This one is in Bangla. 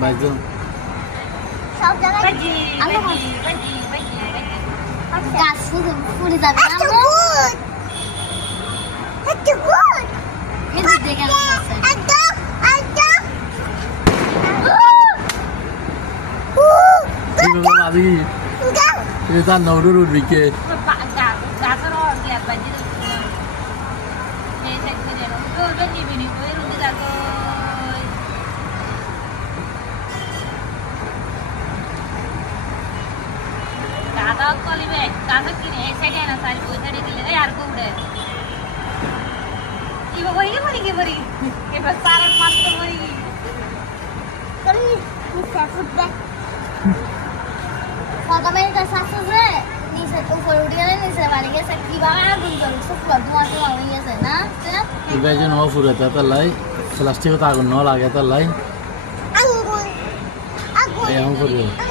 বাইজন সব জায়গায় গাছ শুধু ফুলে যাবে kita nurut dikit. Pertama kita sasnya ni satu folder ni saya balik ke saya tiba dulu semua dua orang ni saya na. Ibajan off udah tak lay, plastik tak guna lagi tak lay. Anggur. Yang